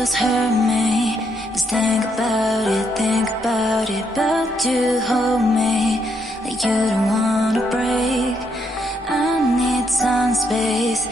just hurt me. Just think about it, but you hold me like you don't wanna break. I need some space,